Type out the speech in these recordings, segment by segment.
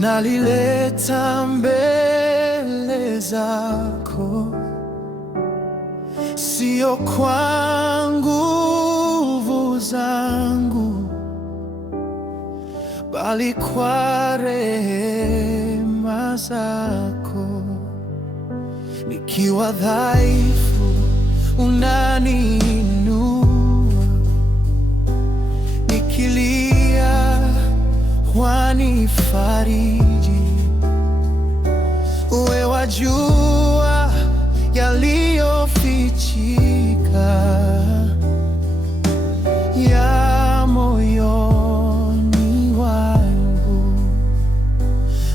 nalileta mbele zako, sio kwa nguvu zangu, bali kwa rehema zako. Nikiwa dhaifu unaniinua, nikilia wanifariji. Wewe wajua yaliyofichika ya moyoni wangu.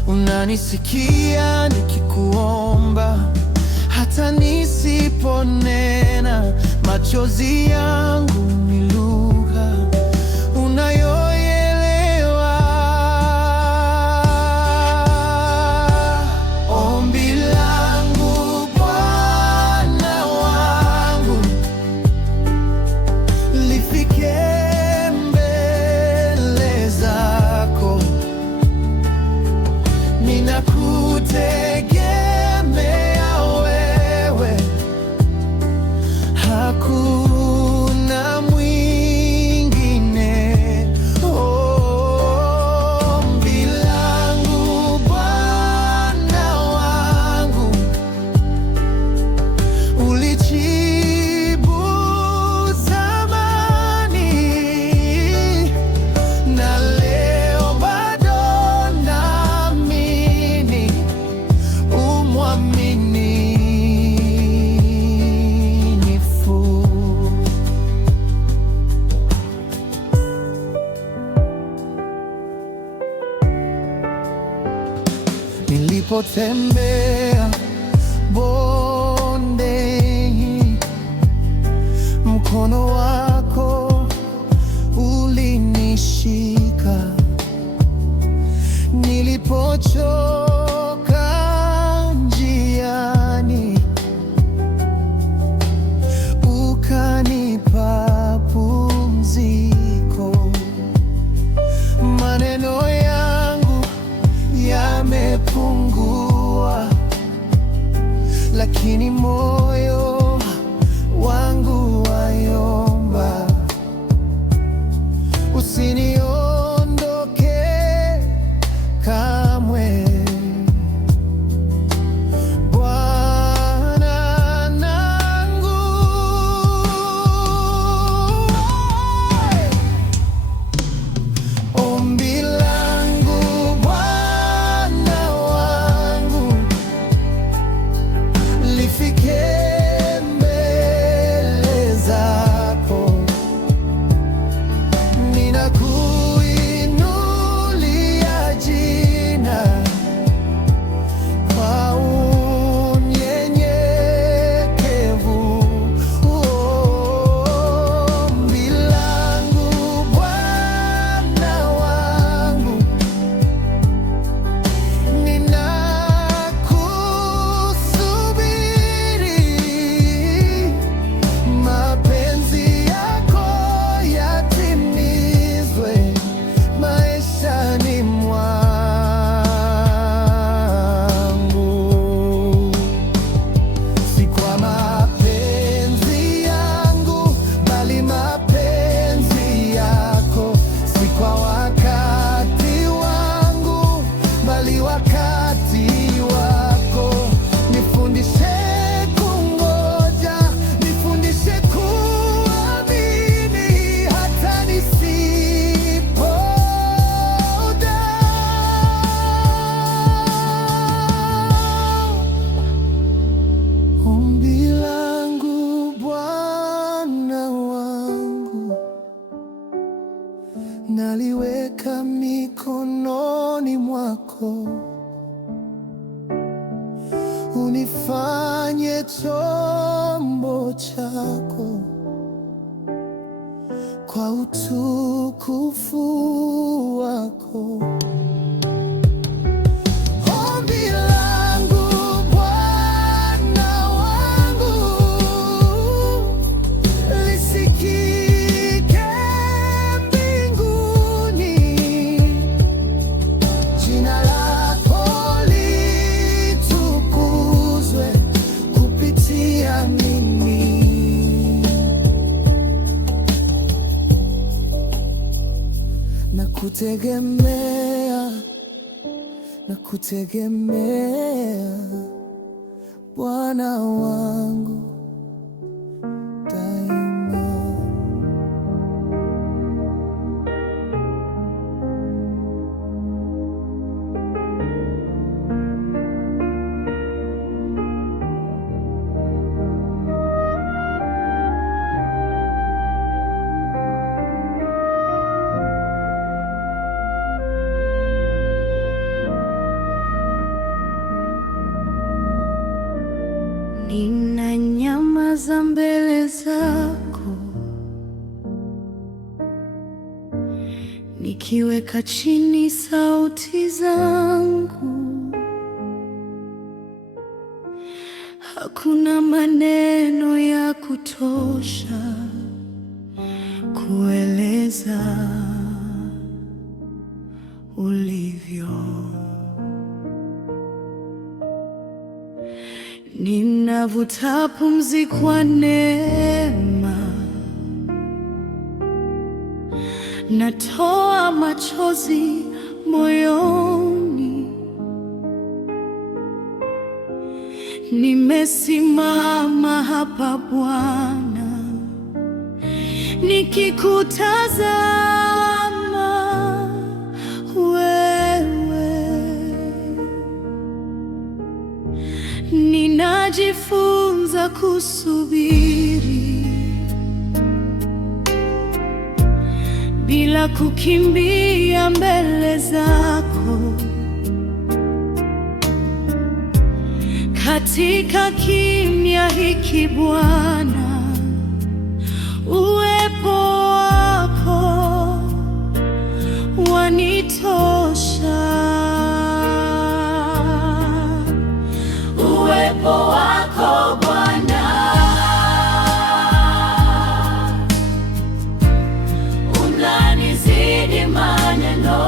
Unanisikia nikikuomba, hata nisiponena. Machozi yangu ni lugha unayoelewa. Ombi langu Bwana wangu, lifike mbele zako. Ninakutegemea wewe, hakuna mwingine. Ombi langu Bwana wangu, ulijibu zamani, na leo bado naamini umwaminifu. Nilipotembea bondeni, mkono wako ulinishika. Nilipochoka njiani, ukanipa pumziko. Maneno yangu yamepungua, lakini moyo wangu wayomba. Usiniondoke kamwe, Bwana nangu. Ombi langu Bwana wangu, lifike mbele zako. Ninakuinulia jina kwa unyenyekevu. Ombi langu Bwana wangu, ninakusubiri. Mapenzi yako yatimizwe maishani mwangu. Si kwa mapenzi yangu, bali mapenzi yako. Si kwa wakati wangu, bali wakati wako. Nifundishe kungoja, nifundishe kuamini hata nisipoona. Ombi langu Bwana wangu, naliweka mikononi mwako. Unifanye chombo chako kwa utukufu wako. Ombi langu Bwana wangu, lisikike mbinguni. Jina nakutegemea Bwana wangu daima. Ninanyamaza mbele zako, nikiweka chini sauti zangu. Hakuna maneno ya kutosha kueleza ulivyo. Ninavuta pumzi kwa neema, natoa machozi moyoni. Nimesimama hapa Bwana, nikikutazama wewe. Ninajifunza kusubiri bila kukimbia mbele zako. Katika kimya hiki Bwana, uwepo wako wanitosha. Uwepo wako Bwana unanizidi maneno,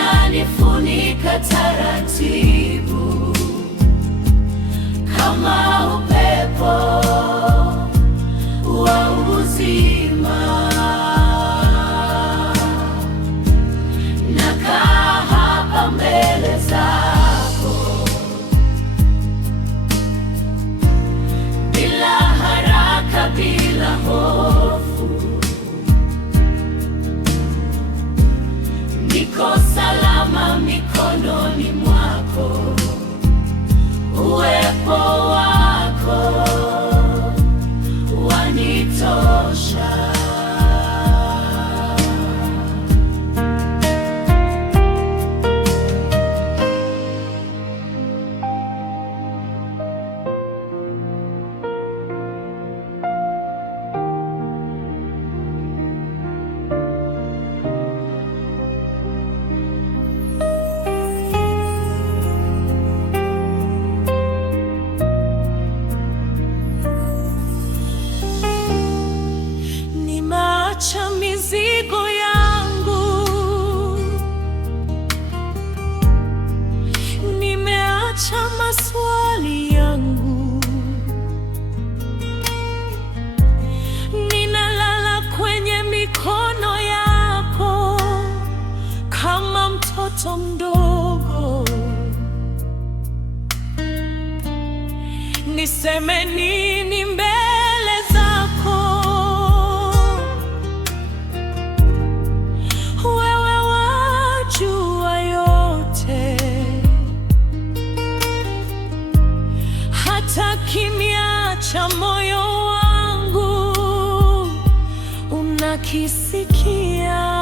unanifunika taratibu kama upepo wa uzima. Nakaa hapa mbele zako bila haraka, bila hofu. Niko salama mikononi mwako. Uwepo wako wanitosha. Nimeacha mizigo yangu, nimeacha maswali yangu, ninalala kwenye mikono yako kama mtoto mdogo. Niseme nini mbele zako? Wewe wajua yote, hata kimya cha moyo wangu unakisikia.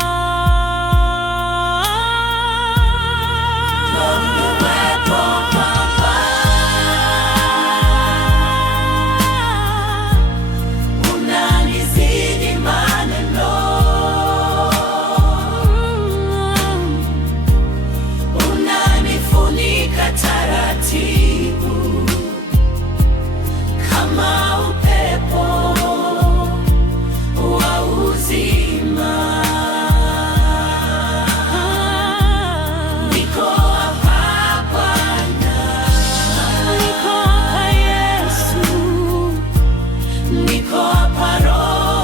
Niko hapa Roho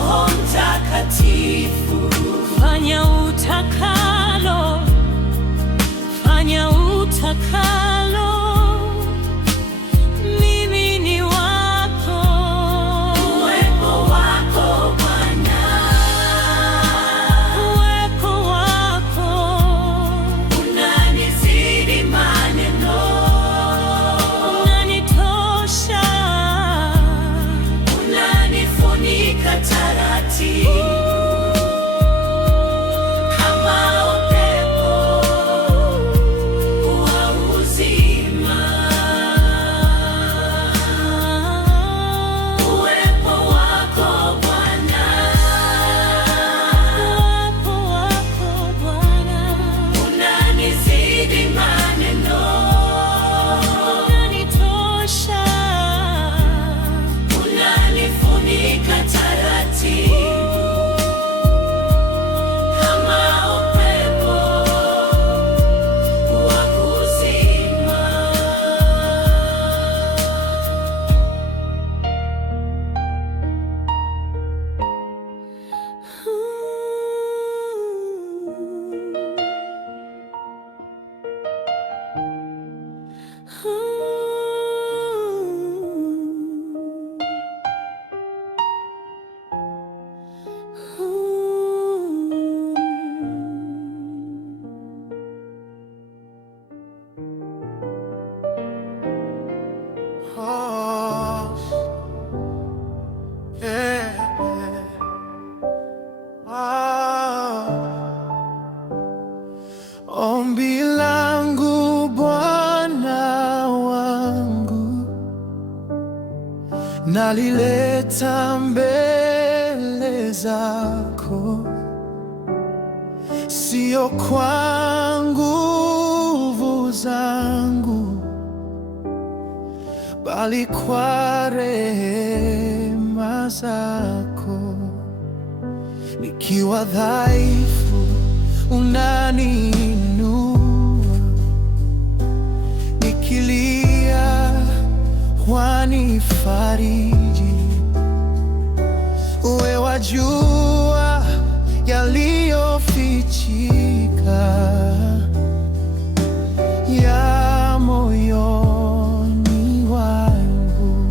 nalileta mbele zako, sio kwa nguvu zangu, bali kwa rehema zako. Nikiwa dhaifu unaniinua, nikilia wanifariji. Wewe wajua yaliyofichika ya moyoni wangu.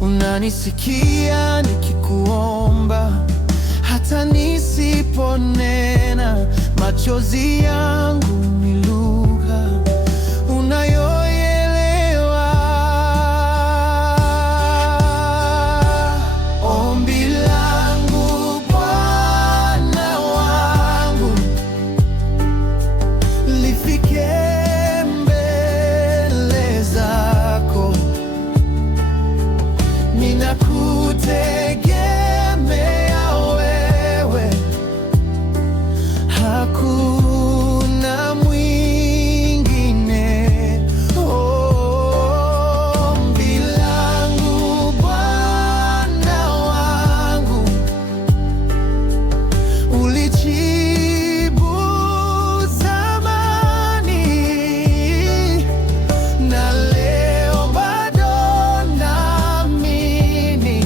Unanisikia nikikuomba, hata nisiponena. Machozi yangu ni lugha unayoelewa. Ombi langu Bwana wangu, lifike mbele zako. Ninakutegemea wewe, hakuna mwingine. Ombi langu Bwana wangu, ulijibu zamani, na leo bado naamini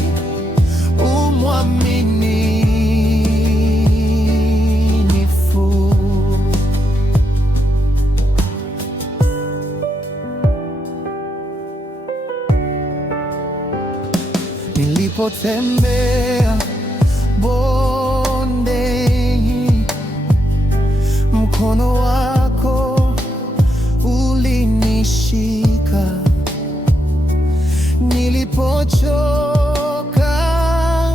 umwaminifu. Nilipotembea bondeni, mkono wako ulinishika. Nilipochoka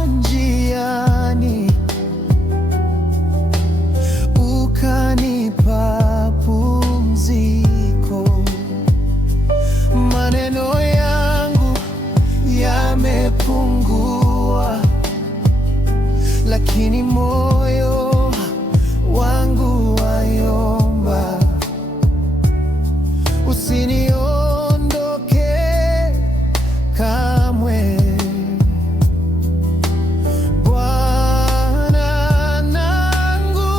njiani, ukanipa pumziko. Maneno yangu yamepungua, lakini moyo wangu wayomba. Usiniondoke kamwe, Bwana nangu.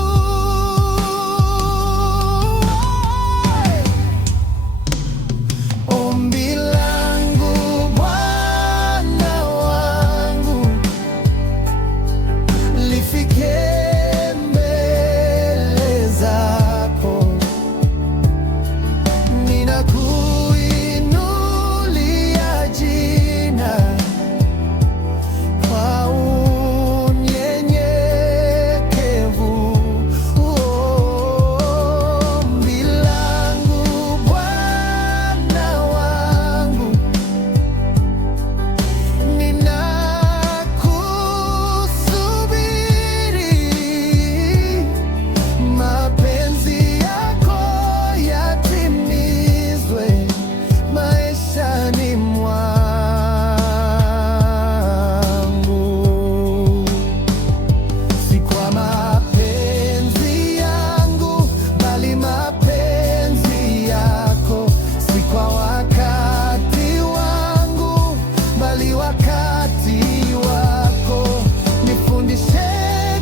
Ombi langu Bwana wangu, lifike mbele zako. Ninakuinulia jina kwa unyenyekevu. Ombi langu Bwana wangu, ninakusubiri. Mapenzi yako yatimizwe maishani mwangu. Si kwa mapenzi yangu, bali mapenzi yako. Si kwa wakati wangu, bali wakati wako. Nifundishe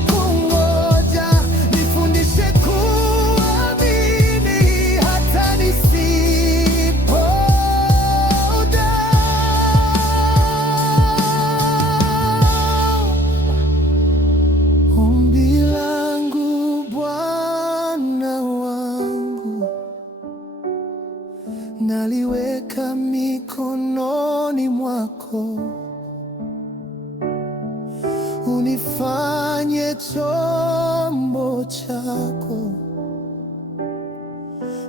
kungoja, nifundishe kuamini hata nisipoona. Ombi langu Bwana wangu, naliweka mikononi mwako. Unifanye chombo chako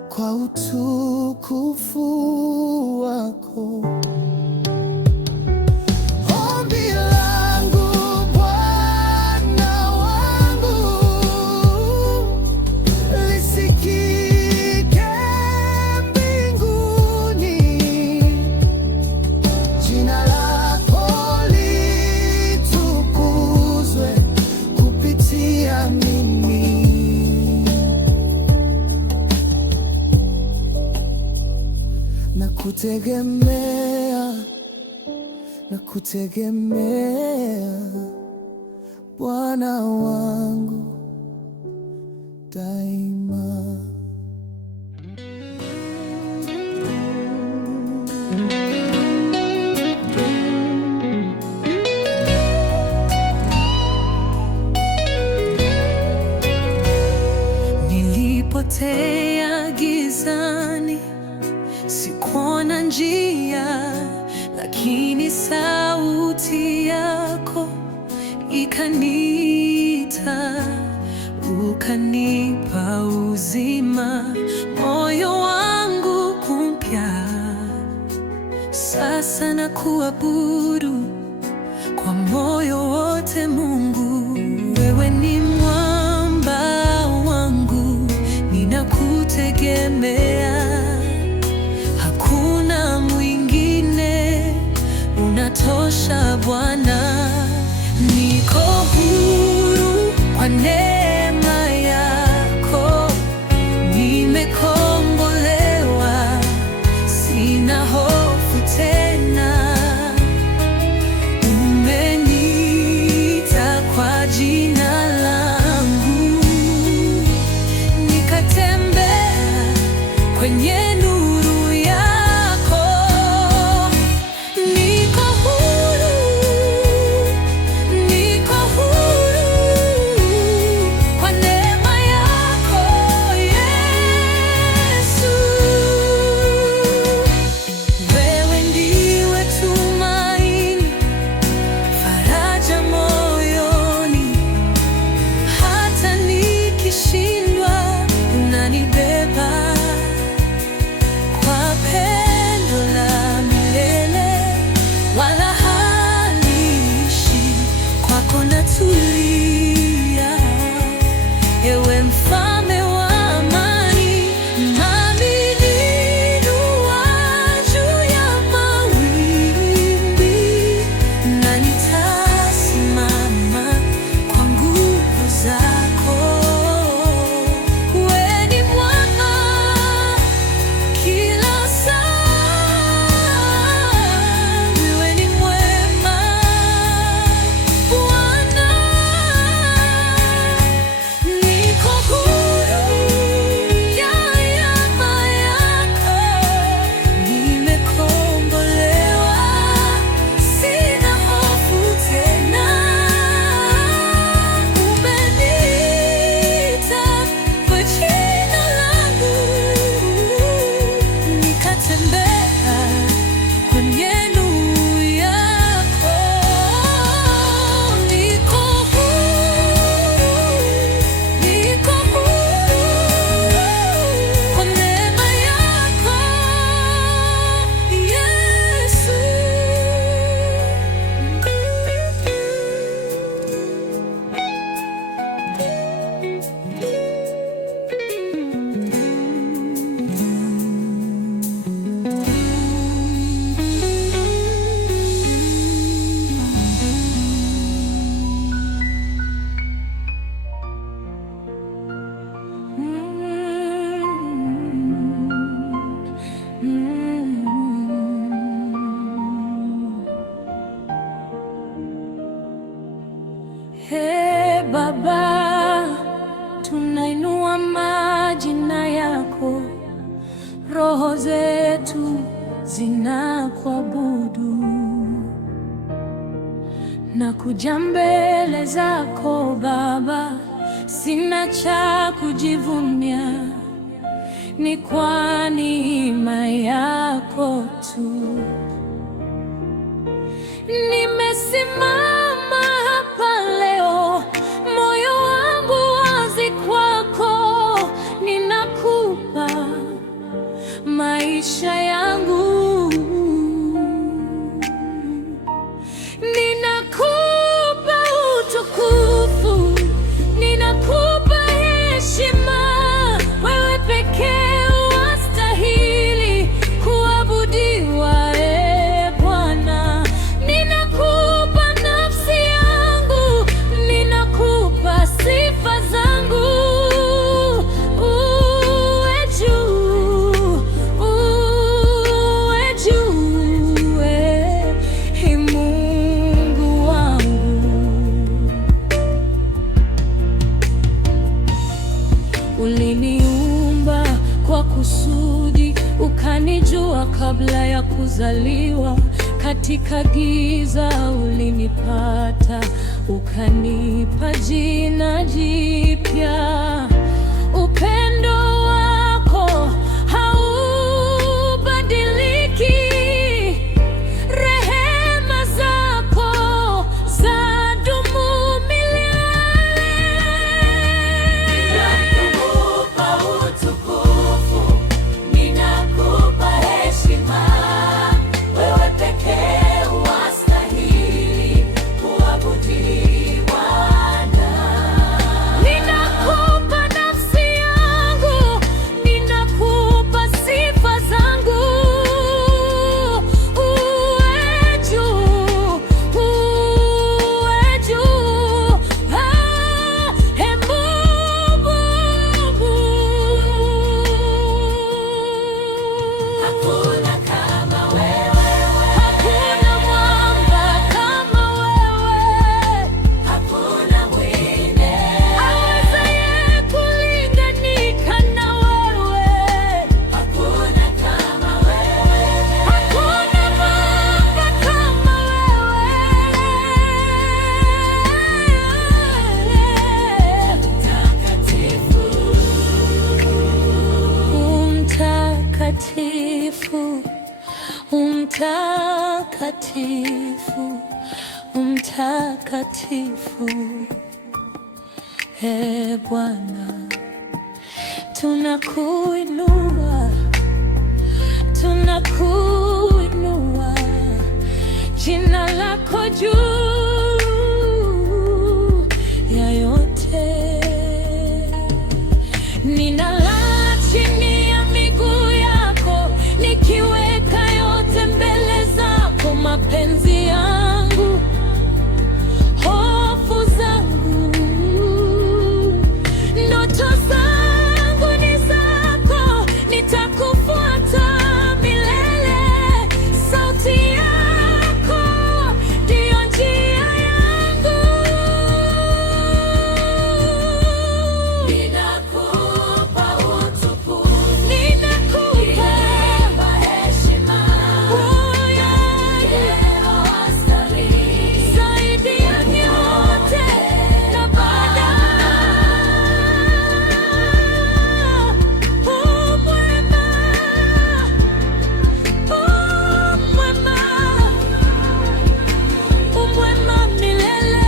kwa utukufu wako. Ombi langu Bwana wangu, lisikike mbinguni. Jina lako kutegemea Bwana wangu daima. Nilipotea gizani, sikuona njia, lakini sauti yako ikaniita, ukanipa uzima, moyo wangu kumpya. Sasa nakuabudu kwa moyo wote, Mungu. Wewe ni mwamba wangu, ninakutegemea, hakuna mwingine, unatosha Bwana. Niko huru kwa neema yako, nimekombolewa, sina hofu tena. Umeniita kwa jina langu, nikatembea kwenye nuru yako. Niko huru, niko huru kwa neema yako, Yesu. Wewe ndiwe tumaini, faraja moyoni, hata nikishindwa unanibeba kwa pendo la milele, wala haniishi, kwako natulia, ewe mfalme wa amani. Nami niinua juu ya mawimbi, na nitasimama kwa nguvu zako. Wewe ni mwema kila saa, wewe ni mwema Bwana. Niko huru ya neema yako, nimekombolewa, sina hofu tena. Umeniita kwa jina langu, nikatembea kwenye nuru yako. Niko huru, niko huru kwa neema yako, Yesu. He Baba, tunainua majina yako, roho zetu zinakuabudu, na kuja mbele zako Baba, sina cha kujivunia, ni kwa neema yako tu. Nimesimama hapa leo, moyo wangu wazi kwako, ninakupa maisha yangu, ninakupa utukufu, ninakupa heshima. Wewe pekee wastahili kuabudiwa, Bwana. Ninakupa na kuzaliwa. Katika giza ulinipata, ukanipa jina jipya. Upendo wako haubadiliki, rehema zako zadumu milele. Ninakupa utukufu, ninakupa heshima, wewe pekee wastahili kuabudiwa. Ninakupa nafsi yangu, ninakupa sifa zangu. Uwe juu, uwe juu. Mungu, hakuna kama wewe, hakuna mwamba kama wewe, hakuna mwingine awezaye kulinganika na wewe, hakuna kama wewe, hakuna mwamba kama Mtakatifu, mtakatifu, Bwana, tunakuinua, tunakuinua, jina lako juu ya yote. Ninalala chini ya miguu yako, nikiweka yote mbele zako, mapenzi yangu, hofu zangu, ndoto zangu ni zako, nitakufuata milele. Sauti yako ndiyo njia yangu. Ninakupa utukufu, ninakupa heshima, zaidi ya yote na baada. Umwema, umwema milele.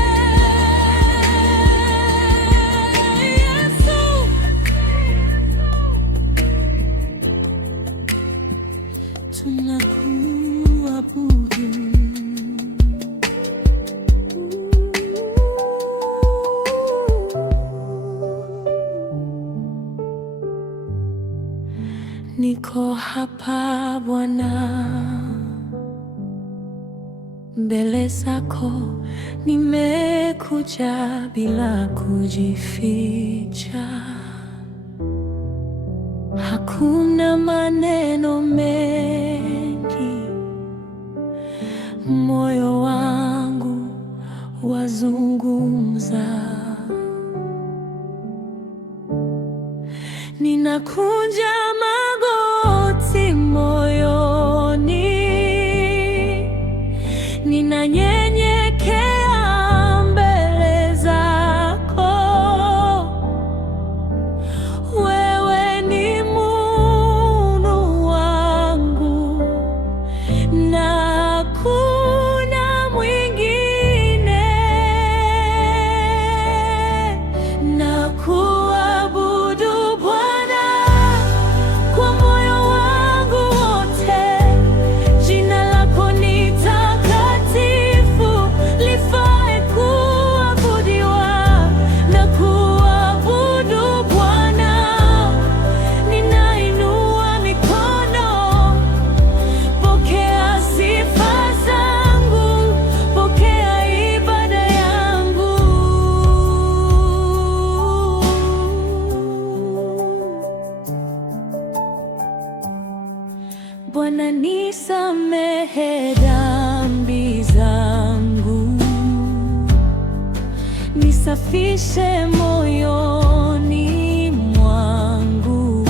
Yesu, tunakuabudu. Niko hapa Bwana, mbele zako nimekuja bila kujificha. Hakuna maneno mengi, moyo wangu wazungumza. Ninakunja magoti moyoni, ninanyenyekea mbele zako. Wewe ni Mungu wangu na hakuna mwingine. Nakuabudu Bwana kwa moyo wangu wote. Jina lako ni takatifu, lifae kuabudiwa. Nakuabudu Bwana, ninainua mikono. Pokea sifa zangu, pokea ibada yangu. Bwana, nisamehe dhambi zangu, nisafishe moyoni mwangu,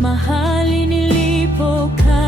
mahali nilipokaa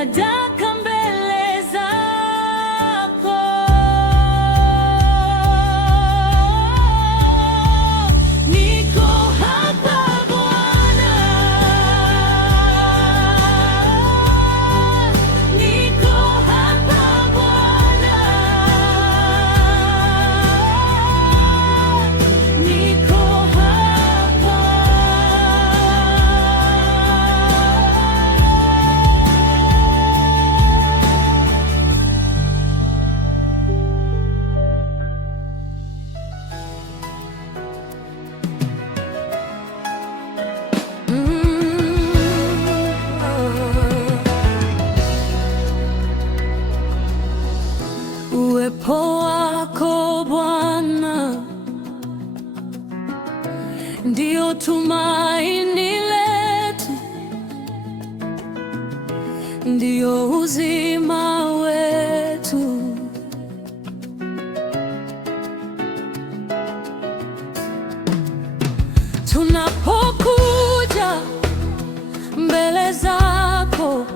sadaka mbele zako. Niko hapa Bwana, niko hapa Bwana, niko hapa. Uwepo wako Bwana ndio tumaini letu, ndio uzima wetu. Tunapokuja mbele zako,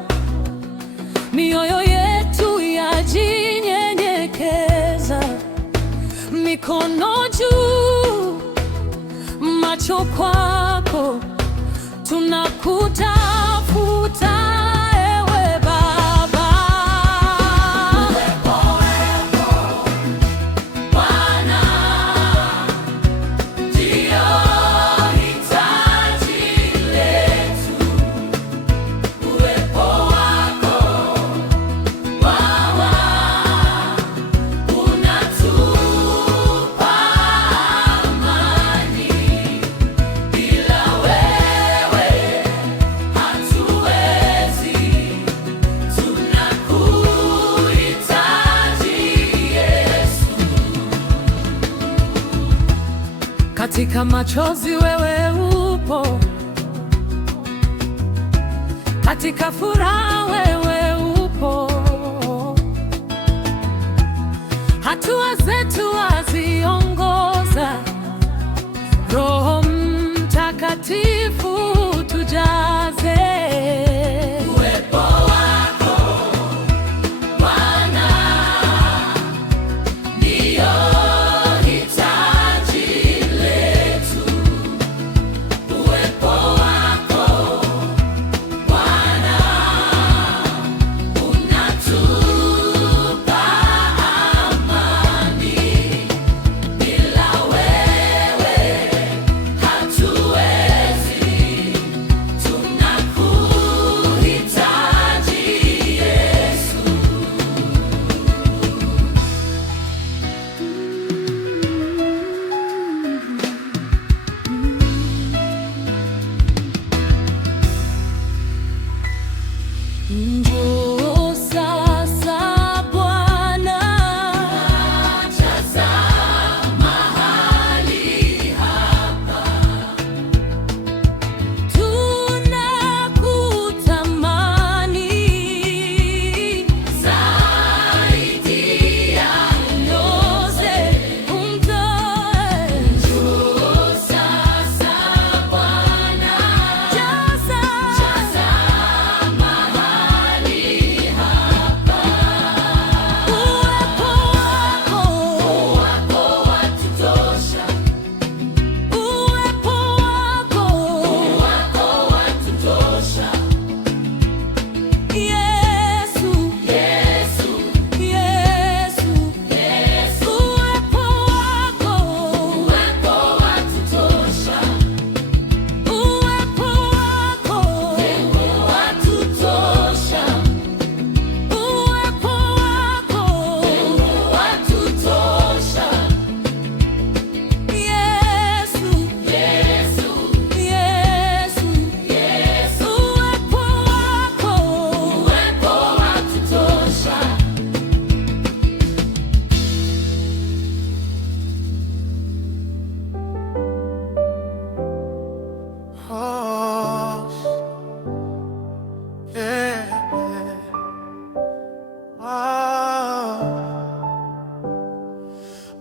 mioyo yetu yajinyenyekeza, mikono juu, macho kwako, tunakutafuta ewe Baba. Uwepo wako Bwana ndio hitaji letu. Uwepo wako Bwana unatupa amani, bila wewe hatuwezi. Tunakuhitaji Yesu. Katika machozi wewe upo, katika furaha wewe upo. Hatua zetu waziongoza, Roho Mtakatifu tujaze. Uwepo wako Bwana ndio hitaji letu. Uwepo wako Bwana unatupa amani, bila wewe hatuwezi. Tunakuhitaji Yesu. Njoo sasa Bwana, jaza mahali hapa. Tunakutamani zaidi ya yote, umtoe. Njoo sasa Bwana, jaza mahali hapa. Uwepo wako watutosha. Uwepo wako watutosha. Yesu, Yesu, Yesu, Yesu. Uwepo wako watutosha. Uwepo wako watutosha. Uwepo wako watutosha. Yesu, Yesu, Yesu, Yesu. Uwepo wako watutosha. Oh, yeah.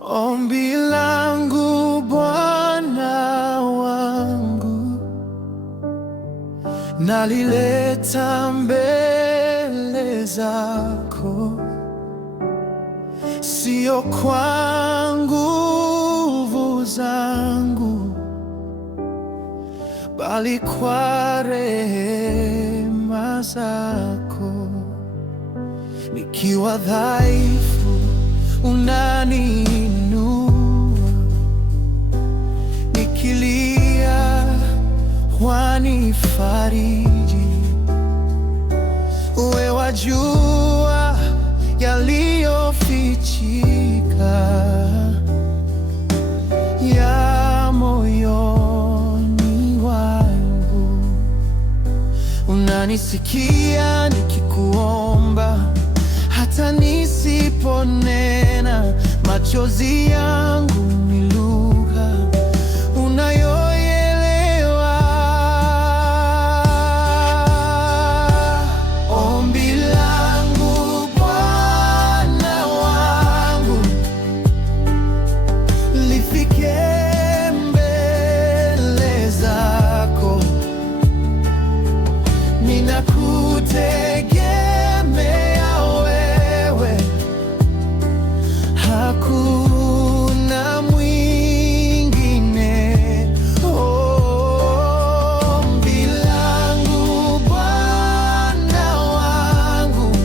Ombi langu Bwana wangu nalileta mbele mbele zako, sio kwa nguvu zangu, bali kwa rehema zako. Nikiwa dhaifu unaniinua, nikilia wanifariji. Wewe wajua yaliyofichika ya moyoni wangu. Unanisikia nikikuomba, hata nisiponena. Machozi yangu ni lugha unayoelewa. Ombi langu Bwana wangu, lifike mbele zako. Ninakutegemea wewe, hakuna mwingine. Ombi langu Bwana wangu,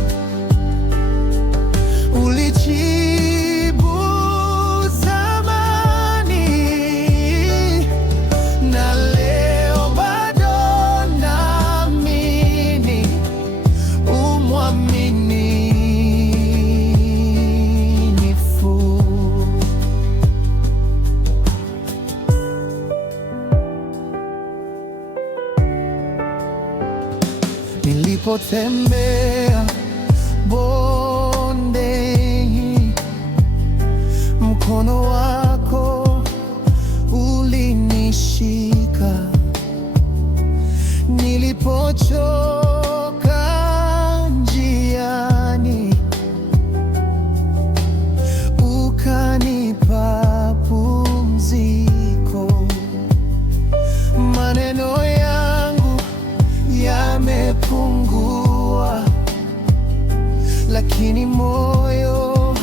ulijibu zamani, na leo bado naamini umwaminifu. Nilipotembea bondeni, mkono wako ulinishika. Nilipochoka njiani, ukanipa pumziko. Maneno yangu yamepungua, lakini moyo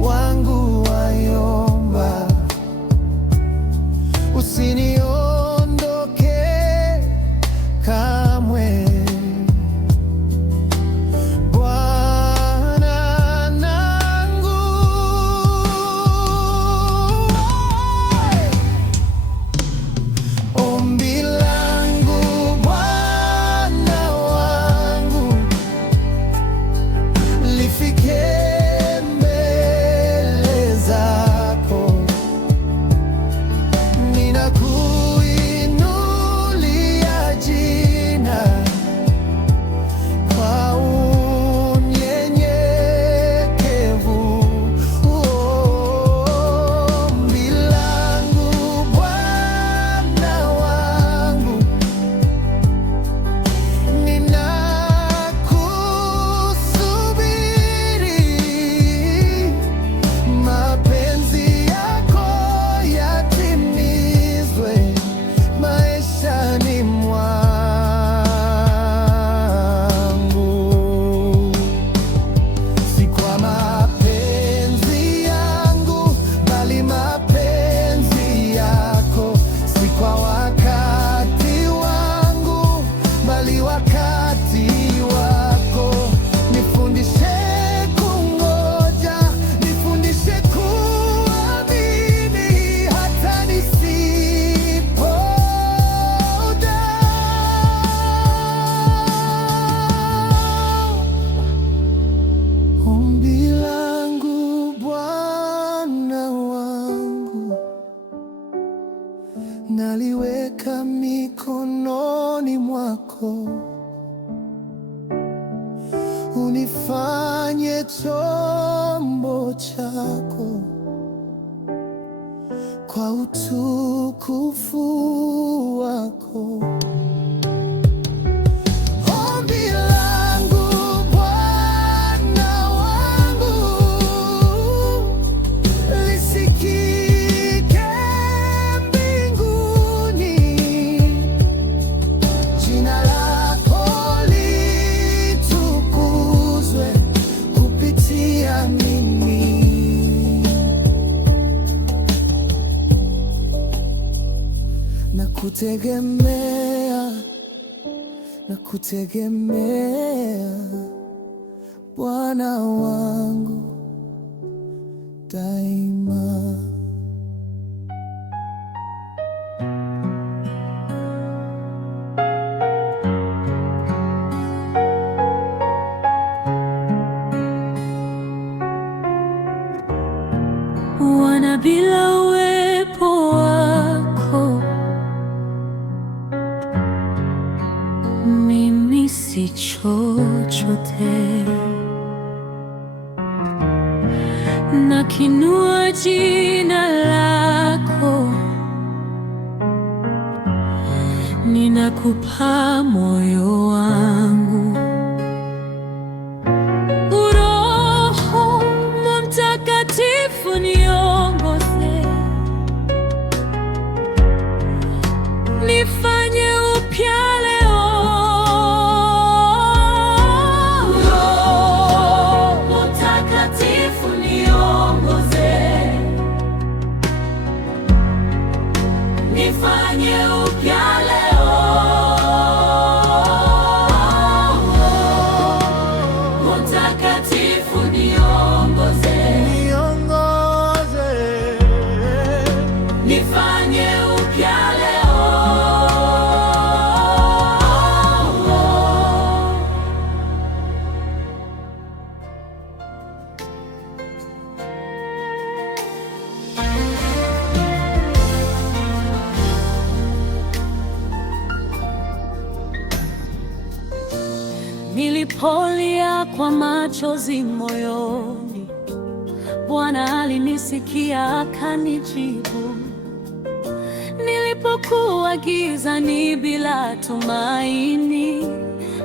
wangu wayomba. Usiniondoke kamwe, Bwana nangu. Ombi langu Bwana wangu, lifike mbele zako. Ninakuinulia jina kwa unyenyekevu. Ombi langu Bwana wangu, ninakusubiri. Mapenzi yako yatimizwe maishani mwangu. Si kwa mapenzi yangu, bali mapenzi yako. Si kwa wakati wangu, bali wakati wako. Nifundishe kungoja, nifundishe kuamini hata nisipoona. Ombi langu Bwana wangu, naliweka mikononi mwako. Unifanye chombo chako kwa utukufu wako. Ombi langu Bwana wangu, lisikike mbinguni. Jina lako litukuzwe. nakutegemea Bwana wangu daima. Bwana, bila uwepo wako mimi si chochote. Nakinua jina lako, ninakupa moyo wangu. Roho Mtakatifu niongoze, nifanye upya leo. Roho Mtakatifu niongoze, nifanye upya leo. Mtakatifu niongoze, nifanye upya leo. Nilipolia kwa machozi moyoni, Bwana alinisikia akanijibu. Nilipokuwa gizani bila tumaini,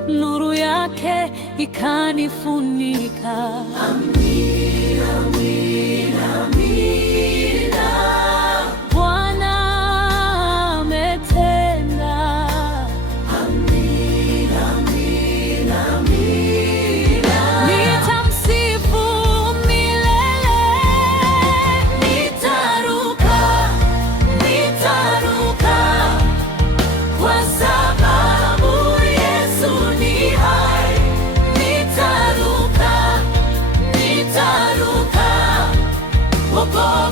nuru yake ikanifunika. Amina, amina, amina. Bwana ametenda. Amina, amina, amina. Nitamsifu milele, nitaruka, nitaruka, kwa sababu Yesu ni hai. Nitaruka, nitaruka, wokovu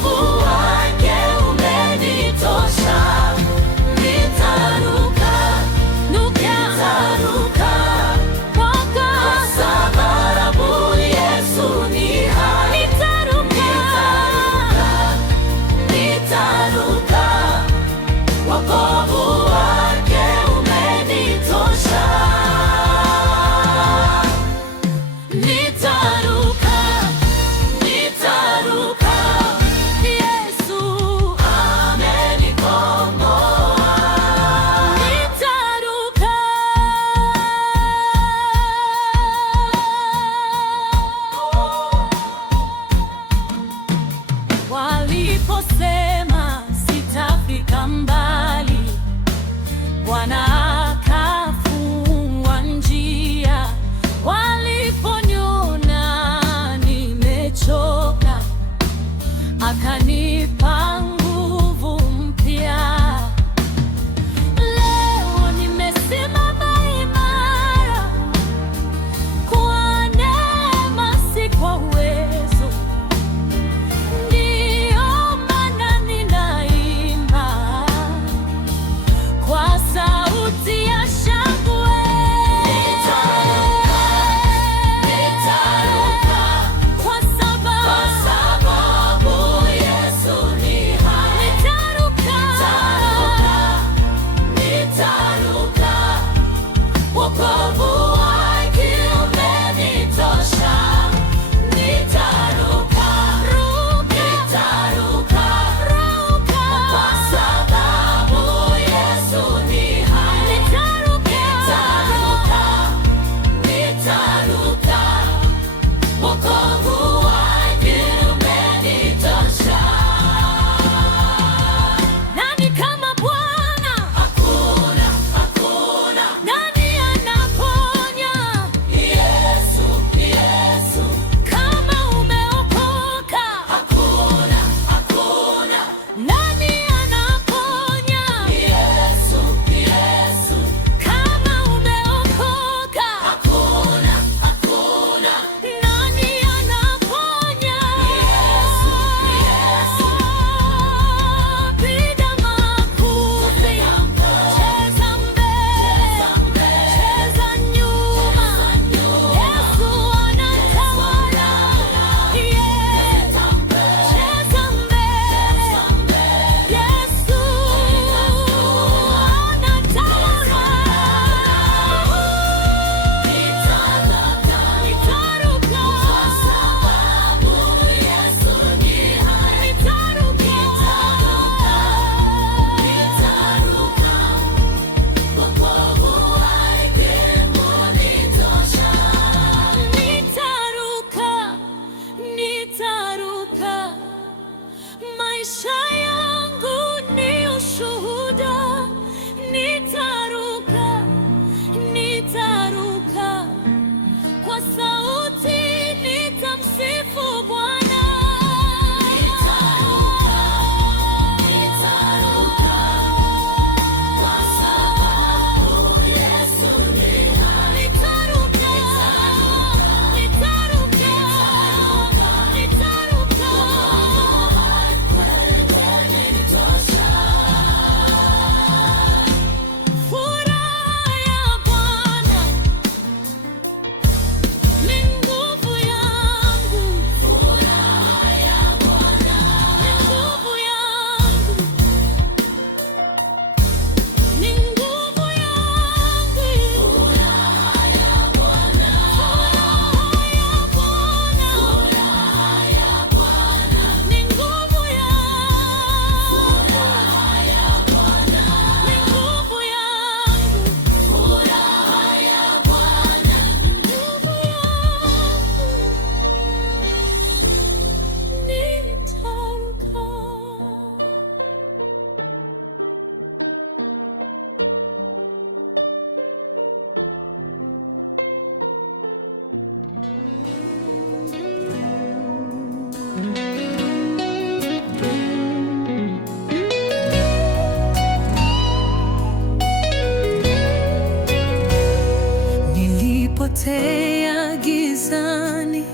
nilipotea gizani,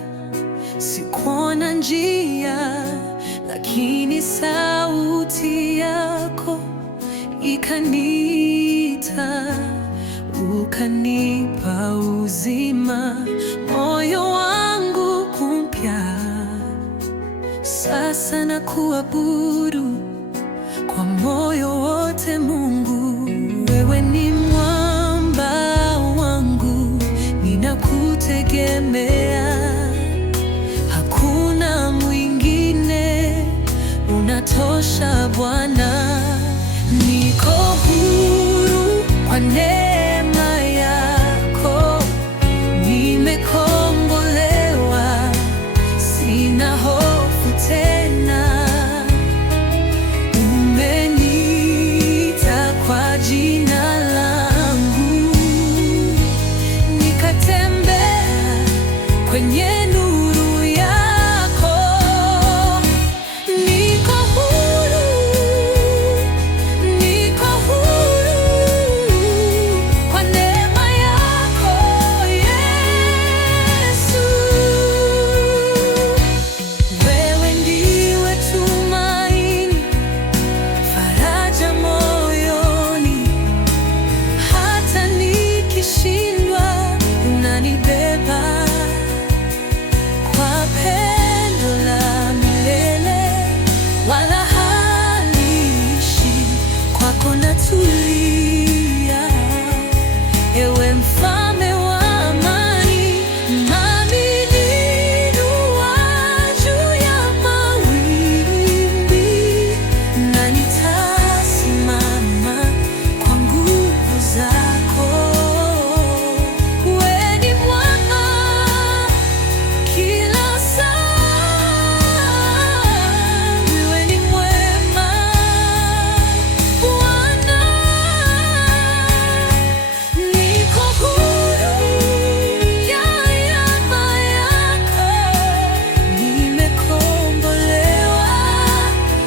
sikuona njia, lakini sauti yako ikaniita, ukanipa uzima, moyo wangu mpya. Sasa nakuabudu kwa moyo wote Mungu, wewe ni mwamba wangu, ninakutegemea, hakuna mwingine, unatosha Bwana. Niko huru kwa neema yako, nimekombolewa, sina hofu tena. Umeniita kwa jina langu, nikatembea kwenye nuru yako. Niko huru, niko huru kwa neema yako Yesu. Wewe ndiwe tumaini, faraja moyoni, hata nikishindwa unanibeba kwa pendo la milele, wala haniishi, kwako natulia, ewe mfalme wa amani. Nami niinua juu ya mawimbi, na nitasimama kwa nguvu zako. Wewe ni mwanga kila saa, wewe ni mwema Bwana. Niko huru ya neema yako, nimekombolewa,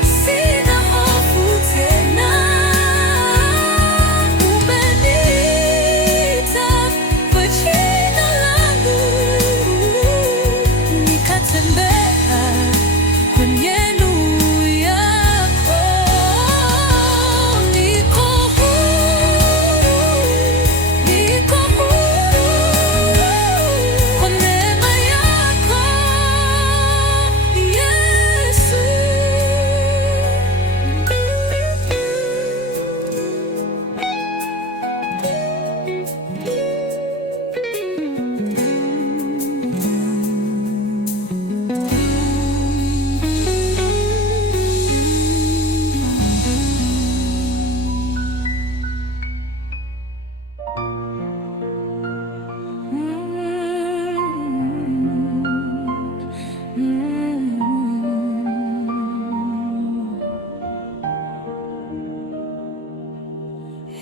sina hofu tena. Umeniita kwa jina langu, nikatembea kwenye nuru yako. Niko huru, niko huru kwa neema yako Yesu.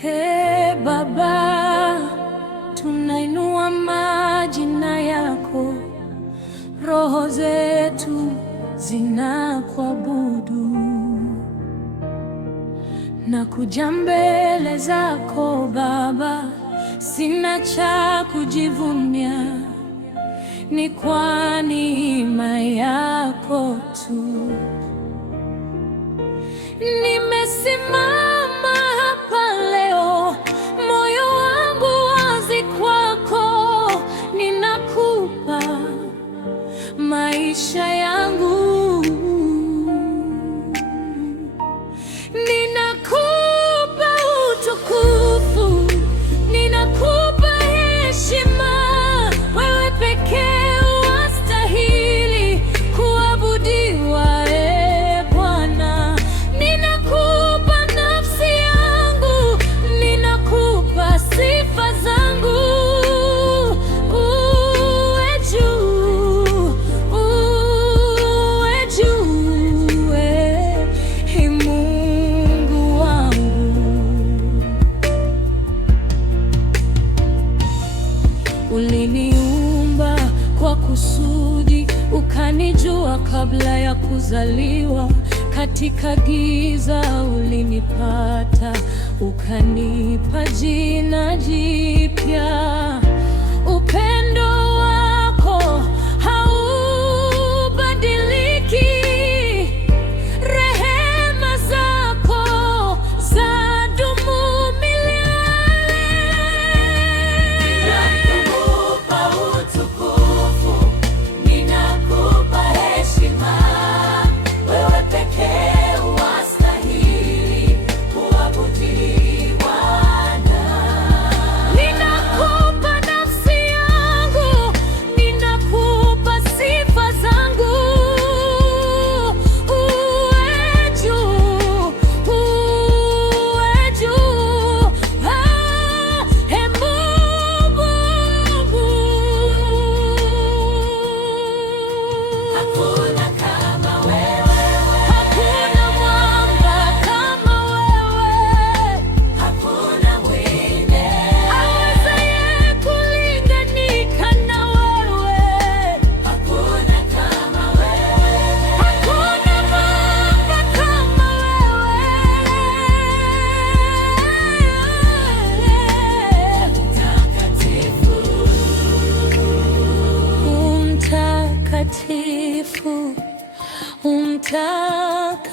He Baba, tunainua majina yako, roho zetu zinakuabudu, na kuja mbele zako Baba, sina cha kujivunia, ni kwa neema yako tu. Nimesimama hapa leo, moyo wangu wazi kwako, ninakupa maisha yangu, ninakupa utukufu, ninakupa heshima. Wewe pekee wastahili kuabudiwa, Bwana. Ninakupa nafsi yangu, ninakupa sifa zangu. Uwe juu, uwe juu, Mungu wangu. Uliniumba kwa kusudi, ukanijua kabla ya kuzaliwa. Katika giza ulinipata, ukanipa jina jipya. Upendo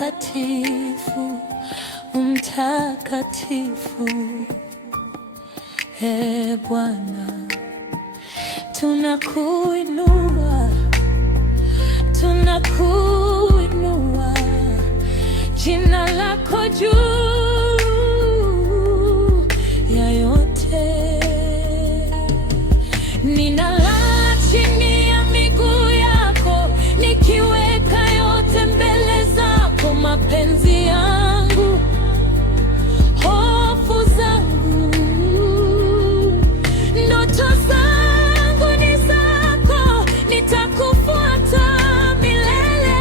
mtakatifu, mtakatifu. Ee Bwana, tunakuinua, tunakuinua jina lako juu ya yote. Ninalala chini ya miguu yako, nikiweka yote mbele zako, mapenzi yangu, hofu zangu, ndoto zangu ni zako, nitakufuata milele.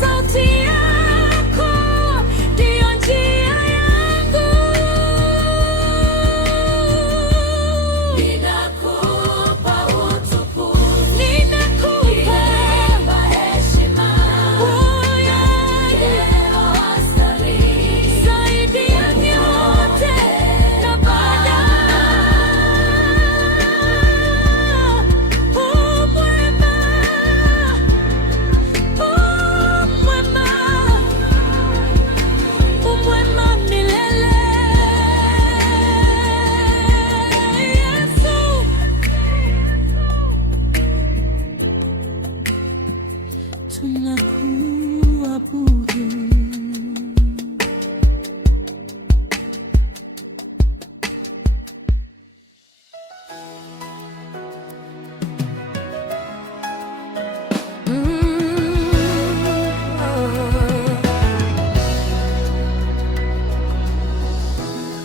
Sauti yako ndiyo njia yangu. Ninakupa utukufu, ninakupa heshima, zaidi ya vyote na baada. Umwema, umwema, umwema milele. Yesu, tunakuabudu.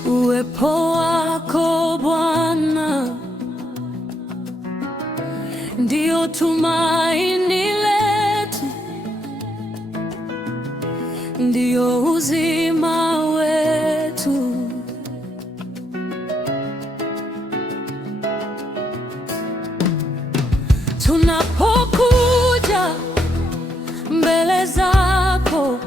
Uwepo wako Bwana ndio tumaini letu, ndio uzima wetu. Tunapokuja mbele zako,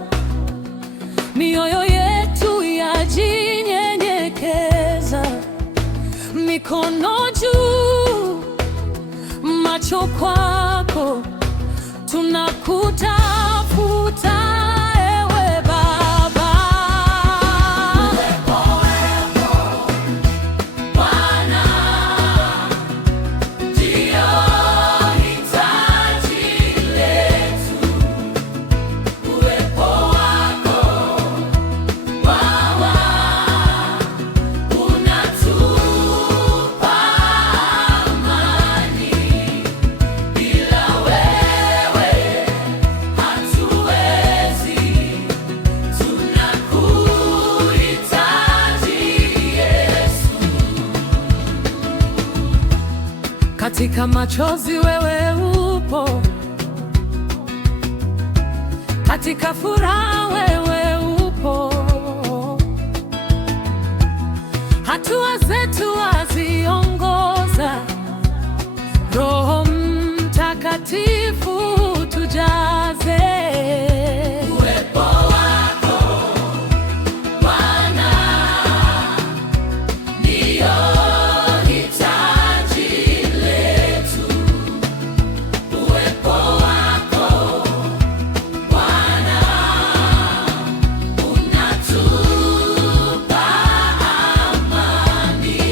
mioyo yetu yajinyenyekeza, mikono juu, macho kwako, tunakutafuta ewe Baba. Uwepo wako Bwana ndio hitaji letu. Uwepo wako Bwana unatupa amani, bila wewe hatuwezi. Tunakuhitaji Yesu. Katika machozi wewe upo, katika furaha wewe upo. Hatua zetu waziongoza, Roho Mtakatifu tujaze. Uwepo wako Bwana ndio hitaji letu. Uwepo wako Bwana unatupa amani,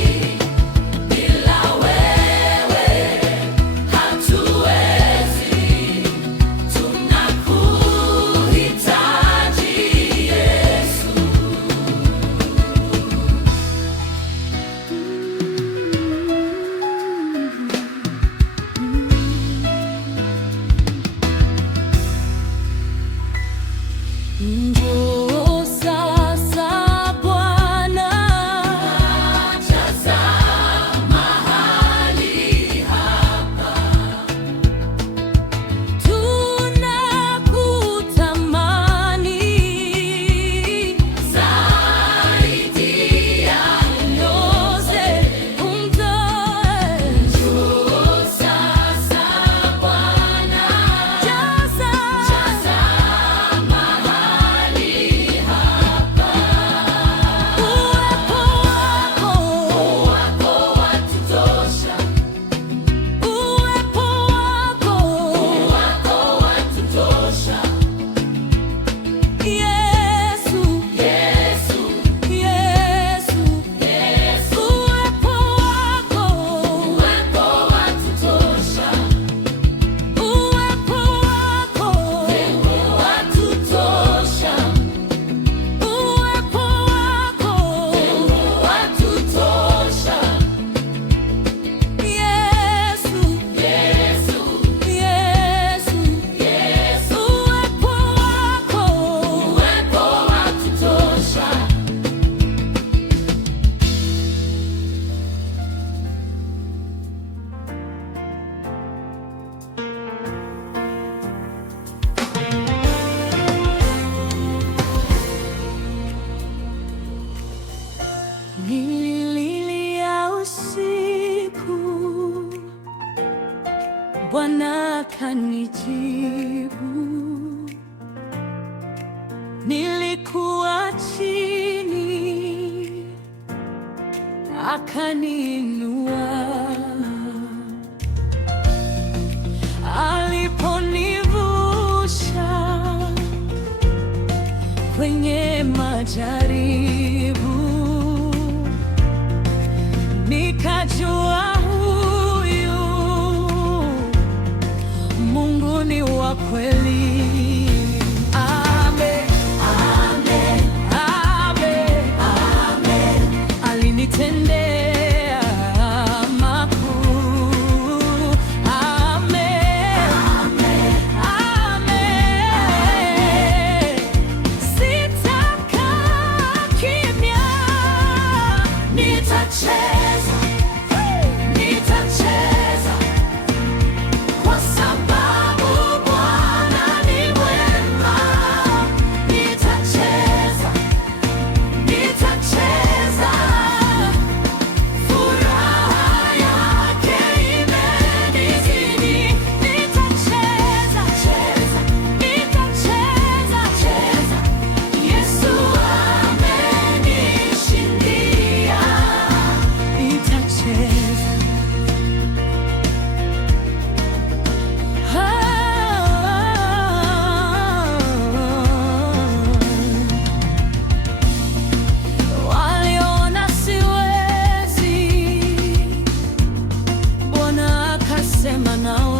Bwana akanijibu, nilikuwa chini, akaniinua. Aliponivusha kwenye majaribu, nikajua huyu Mungu ni wa kweli. Amen, amen, amen, amen. Alinitendea makuu. Amen, amen, amen. Sitakaa kimya, nitacheza, nitacheza kwa sababu Bwana ni mwema. Nitacheza, nitacheza, furaha yake imenizidi. Nitacheza, cheza, nitacheza, cheza, Yesu amenishindia. Nitacheza. Waliona siwezi, Bwana akasema nao